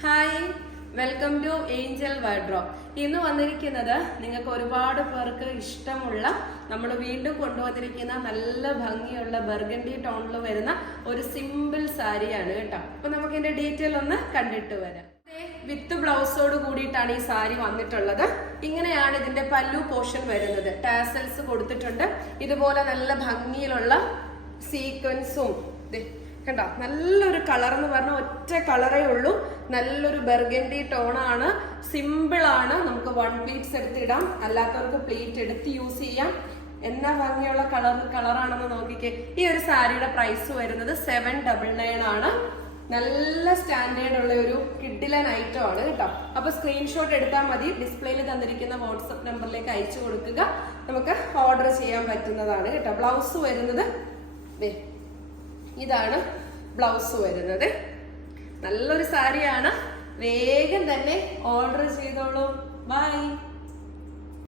Hi welcome to angel wardrobe ഇന്ന് വന്നിരിക്കുന്നത് നിങ്ങൾക്ക് ഒരുപാട് പേർക്ക് ഇഷ്ടമുള്ള നമ്മൾ വീണ്ടും കൊണ്ടുവന്നിരിക്കുന്ന നല്ല ഭംഗിയുള്ള ബർഗണ്ടി ടോണിൽ വരുന്ന ഒരു സിമ്പിൾ സാരിയാണ് കേട്ടോ. അപ്പൊ നമുക്ക് ഇതിന്റെ ഡീറ്റെയിൽ ഒന്ന് കണ്ടിട്ട് വരാം. വിത്ത് ബ്ലൗസോട് കൂടിയിട്ടാണ് ഈ സാരി വന്നിട്ടുള്ളത്. ഇങ്ങനെയാണ് ഇതിന്റെ പല്ലു പോർഷൻ വരുന്നത്. ടാസൽസ് കൊടുത്തിട്ടുണ്ട്. ഇതുപോലെ നല്ല ഭംഗിയിലുള്ള സീക്വൻസും കണ്ടോ? നല്ലൊരു കളർ എന്ന് പറഞ്ഞാൽ ഒറ്റ കളറേ ഉള്ളൂ. നല്ലൊരു ബർഗൻഡി ടോണാണ് സിമ്പിൾ ആണ്. നമുക്ക് വൺ പ്ലീറ്റ്സ് എടുത്തിടാം. അല്ലാത്തവർക്ക് പ്ലീറ്റ് എടുത്ത് യൂസ് ചെയ്യാം. എന്നാ ഭംഗിയുള്ള കളർ കളറാണെന്ന് നോക്കിക്കേ. ഈ ഒരു സാരിയുടെ പ്രൈസ് വരുന്നത് സെവൻ ഡബിൾ നയൻ ആണ്. നല്ല സ്റ്റാൻഡേർഡ് ഉള്ള ഒരു കിഡിലൻ ഐറ്റം ആണ് കേട്ടോ. അപ്പൊ സ്ക്രീൻഷോട്ട് എടുത്താൽ മതി. ഡിസ്പ്ലേയിൽ തന്നിരിക്കുന്ന വാട്സപ്പ് നമ്പറിലേക്ക് അയച്ചു കൊടുക്കുക. നമുക്ക് ഓർഡർ ചെയ്യാൻ പറ്റുന്നതാണ് കേട്ടോ. ബ്ലൗസ് വരുന്നത് ഇതാണ് ബ്ലൗസ് വരുന്നത്. നല്ലൊരു സാരിയാണ്. വേഗം തന്നെ ഓർഡർ ചെയ്തോളൂ. ബൈ